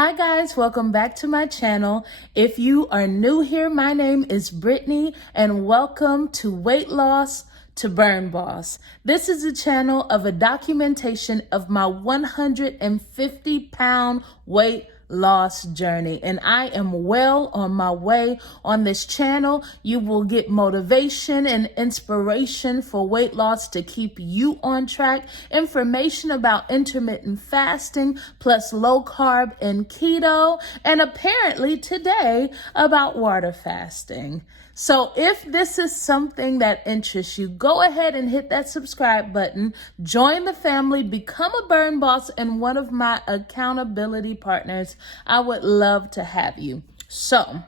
Hi guys, welcome back to my channel. If you are new here, my name is Brittany and welcome to Weight Loss to Burn Boss. This is a channel of a documentation of my 150-pound weight loss journey, and I am well on my way. On this channel you will get motivation and inspiration for weight loss to keep you on track, information about intermittent fasting plus low carb and keto, and apparently today about water fasting. So if this is something that interests you, go ahead and hit that subscribe button, join the family, become a Burn Boss and one of my accountability partners. I would love to have you. So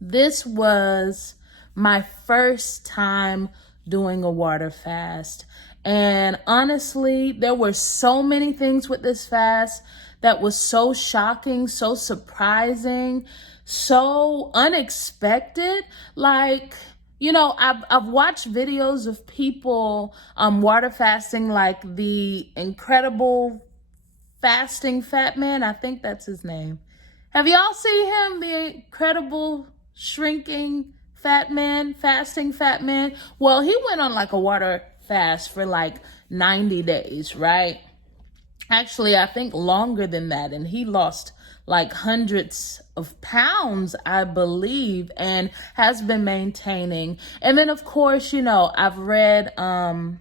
this was my first time doing a water fast. And honestly, there were so many things with this fast that was so shocking, so surprising, so unexpected. Like, you know, I've watched videos of people water fasting, like the Incredible Fasting Fat Man. I think that's his name. Have y'all seen him, the Incredible Shrinking Fat Man, Fasting Fat Man? Well, he went on like a water fast for like 90 days, right? Actually, I think longer than that. And he lost like hundreds of pounds, I believe, and has been maintaining. And then, of course, you know, I've read Dr.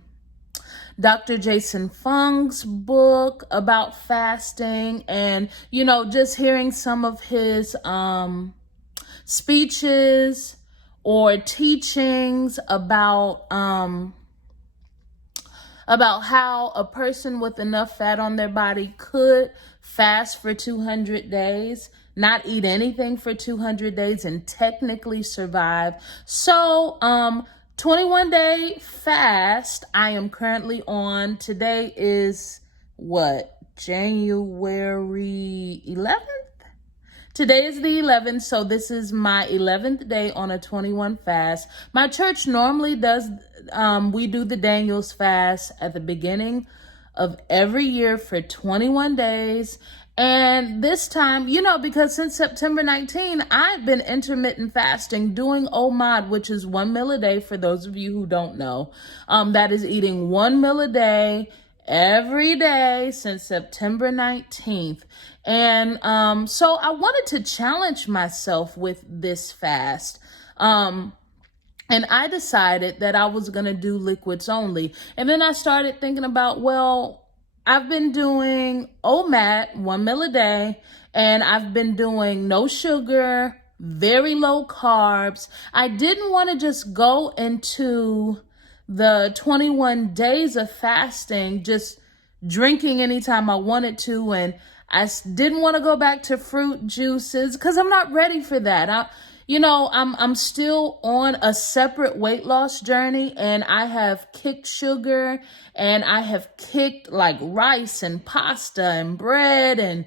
Jason Fung's book about fasting, and, you know, just hearing some of his speeches or teachings about how a person with enough fat on their body could fast for 200 days, not eat anything for 200 days and technically survive. So, 21-day fast I am currently on. Today is what? January 11th? Today is the 11th, so this is my 11th day on a 21 fast. My church normally does, we do the Daniel's fast at the beginning of every year for 21 days. And this time, you know, because since September 19, I've been intermittent fasting, doing OMAD, which is 1 meal a day for those of you who don't know. That is eating 1 meal a day every day since September 19th. And so I wanted to challenge myself with this fast. And I decided that I was going to do liquids only. And then I started thinking about, well, I've been doing OMAD, 1 meal a day, and I've been doing no sugar, very low carbs. I didn't want to just go into the 21 days of fasting just drinking anytime I wanted to, and I didn't want to go back to fruit juices because I'm not ready for that. I'm still on a separate weight loss journey, and I have kicked sugar, and I have kicked like rice and pasta and bread and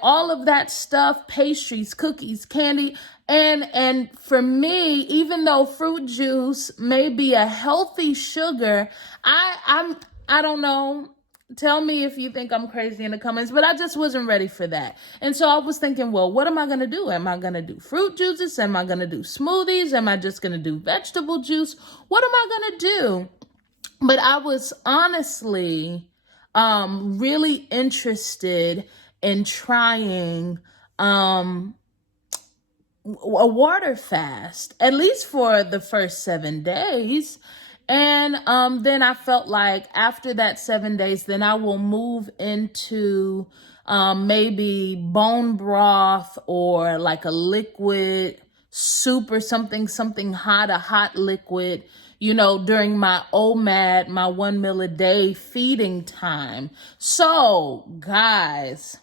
all of that stuff, pastries, cookies, candy. And for me, even though fruit juice may be a healthy sugar, I don't know. Tell me if you think I'm crazy in the comments, but I just wasn't ready for that. And so I was thinking, well, what am I going to do? Am I going to do fruit juices? Am I going to do smoothies? Am I just going to do vegetable juice? What am I going to do? But I was honestly really interested in trying a water fast, at least for the first 7 days. And then I felt like after that 7 days, then I will move into maybe bone broth or like a liquid soup or something hot, a hot liquid, you know, during my OMAD, my 1 meal a day feeding time. So guys,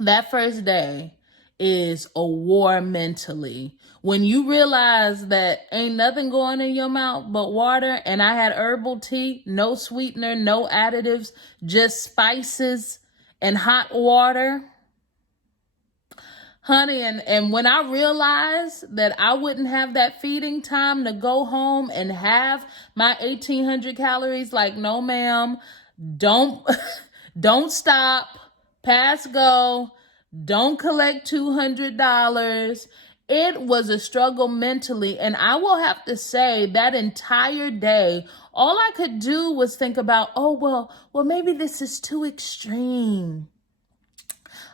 that first day is a war mentally. When you realize that ain't nothing going in your mouth but water, and I had herbal tea, no sweetener, no additives, just spices and hot water. Honey, and when I realized that I wouldn't have that feeding time to go home and have my 1,800 calories, like, no ma'am, don't stop, pass go. Don't collect $200. It was a struggle mentally. And I will have to say that entire day, all I could do was think about, oh, well, maybe this is too extreme.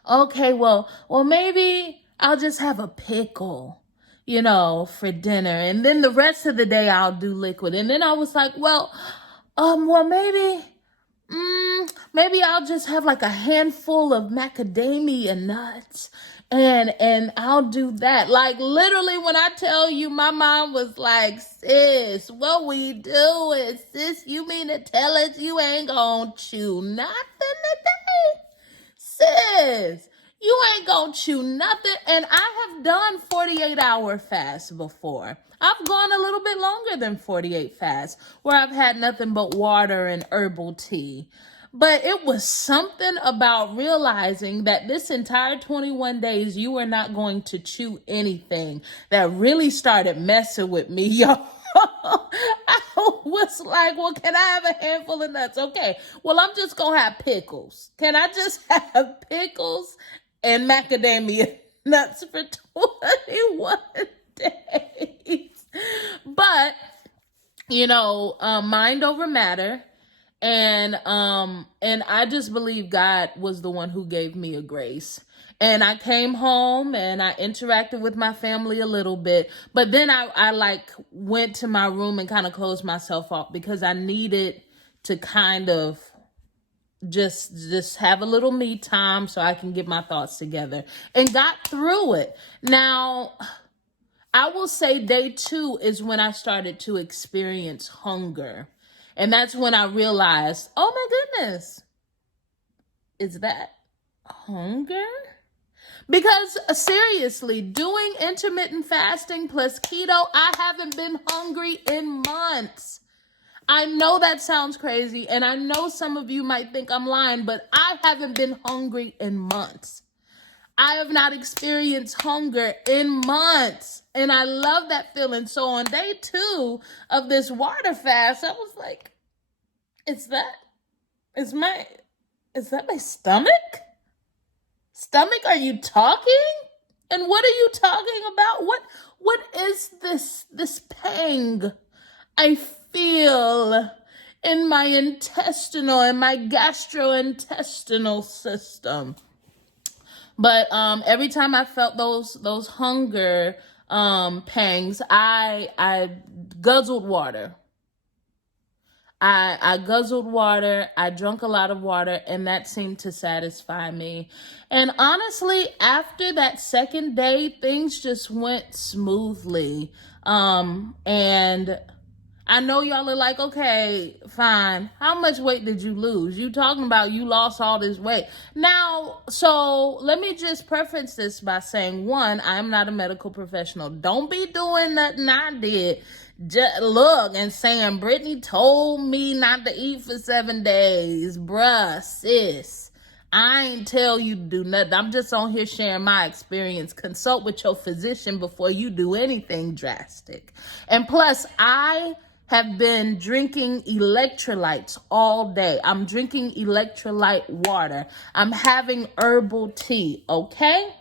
Okay, well, maybe I'll just have a pickle, for dinner. And then the rest of the day I'll do liquid. And then I was like, maybe I'll just have like a handful of macadamia nuts and I'll do that. Like literally when I tell you, my mom was like, sis, what we doing? Sis, you mean to tell us you ain't gonna chew nothing today? Sis, you ain't gonna chew nothing. And I have done 48-hour fasts before. I've gone a little bit longer than 48 fasts where I've had nothing but water and herbal tea. But it was something about realizing that this entire 21 days, you were not going to chew anything that really started messing with me, y'all. I was like, well, can I have a handful of nuts? Okay, well, I'm just going to have pickles. Can I just have pickles and macadamia nuts for 21 days? But, mind over matter. And I just believe God was the one who gave me a grace. And I came home and I interacted with my family a little bit. But then I went to my room and kind of closed myself off because I needed to kind of just have a little me time so I can get my thoughts together and got through it. Now, I will say day 2 is when I started to experience hunger. And that's when I realized, oh my goodness, is that hunger? Because seriously, doing intermittent fasting plus keto, I haven't been hungry in months. I know that sounds crazy, and I know some of you might think I'm lying, but I haven't been hungry in months. I have not experienced hunger in months, and I love that feeling. So on day 2 of this water fast, I was like, is that my stomach? Stomach, are you talking? And what are you talking about? What is this pang I feel in my intestinal and my gastrointestinal system? But every time I felt those hunger pangs, I guzzled water. I guzzled water, I drank a lot of water, and that seemed to satisfy me. And honestly, after that second day, things just went smoothly. And I know y'all are like, okay, fine. How much weight did you lose? You talking about you lost all this weight. Now, so let me just preface this by saying, 1, I am not a medical professional. Don't be doing nothing I did. Just look and saying, Brittany told me not to eat for 7 days. Bruh, sis, I ain't tell you to do nothing. I'm just on here sharing my experience. Consult with your physician before you do anything drastic. And plus, I have been drinking electrolytes all day. I'm drinking electrolyte water. I'm having herbal tea, okay?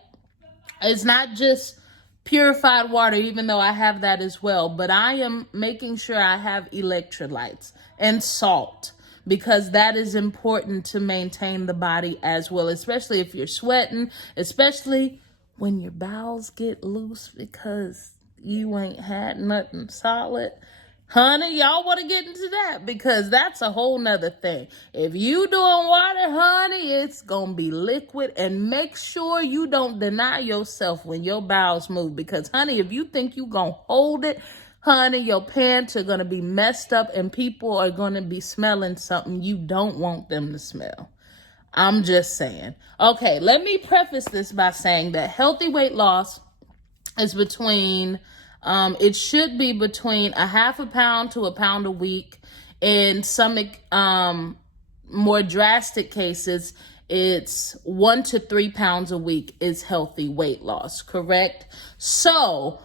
It's not just purified water, even though I have that as well. But I am making sure I have electrolytes and salt because that is important to maintain the body as well, especially if you're sweating, especially when your bowels get loose because you ain't had nothing solid. Honey, y'all want to get into that because that's a whole nother thing. If you doing water, honey, it's going to be liquid, and make sure you don't deny yourself when your bowels move because, honey, if you think you going to hold it, honey, your pants are going to be messed up and people are going to be smelling something you don't want them to smell. I'm just saying. Okay, let me preface this by saying that healthy weight loss is between... it should be between a half a pound to a pound a week. In some more drastic cases, it's 1 to 3 pounds a week is healthy weight loss, correct? So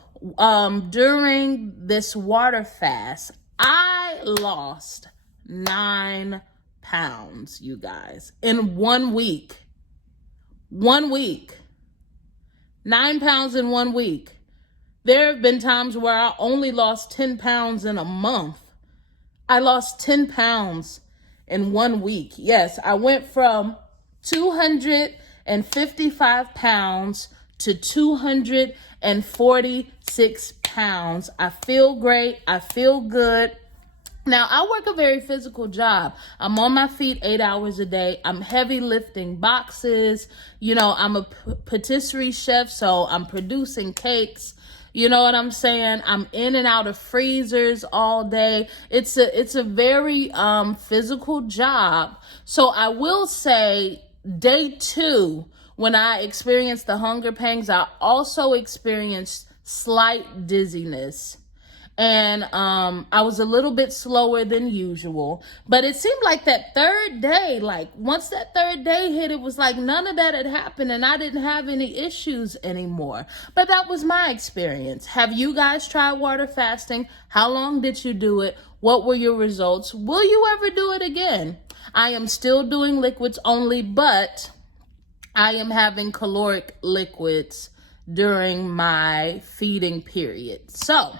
during this water fast, I lost 9 pounds, you guys, in 1 week. 1 week. 9 pounds in 1 week. There have been times where I only lost 10 pounds in a month. I lost 10 pounds in 1 week. Yes, I went from 255 pounds to 246 pounds. I feel great. I feel good. Now, I work a very physical job. I'm on my feet 8 hours a day. I'm heavy lifting boxes. You know, I'm a patisserie chef, so I'm producing cakes. You know what I'm saying? I'm in and out of freezers all day. It's a very physical job. So I will say day 2, when I experienced the hunger pangs, I also experienced slight dizziness. And I was a little bit slower than usual. But it seemed like that third day, like once that third day hit, it was like none of that had happened and I didn't have any issues anymore. But that was my experience. Have you guys tried water fasting? How long did you do it? What were your results? Will you ever do it again? I am still doing liquids only, but I am having caloric liquids during my feeding period. So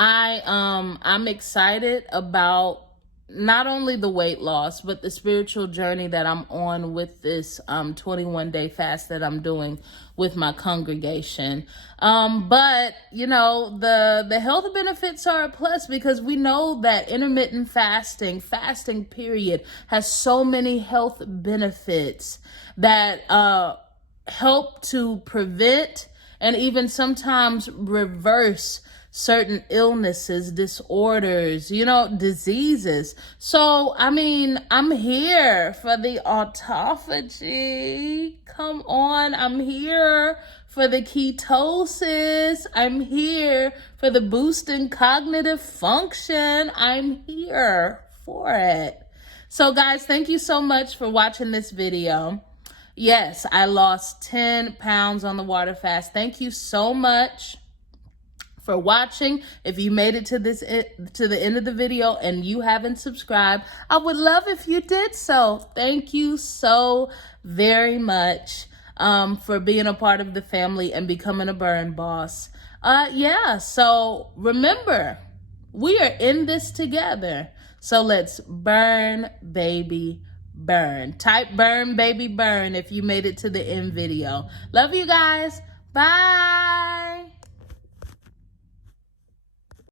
I'm excited about not only the weight loss, but the spiritual journey that I'm on with this 21-day fast that I'm doing with my congregation. But you know, the health benefits are a plus, because we know that intermittent fasting period, has so many health benefits that help to prevent and even sometimes reverse certain illnesses, disorders, you know, diseases. So, I mean, I'm here for the autophagy. Come on, I'm here for the ketosis. I'm here for the boosting cognitive function. I'm here for it. So, guys, thank you so much for watching this video. Yes, I lost 10 pounds on the water fast. Thank you so much for watching. If you made it to the end of the video and you haven't subscribed, I would love if you did so. Thank you so very much for being a part of the family and becoming a burn boss. Yeah, so remember, we are in this together. So let's burn, baby, burn. Type burn, baby, burn if you made it to the end video. Love you guys. Bye.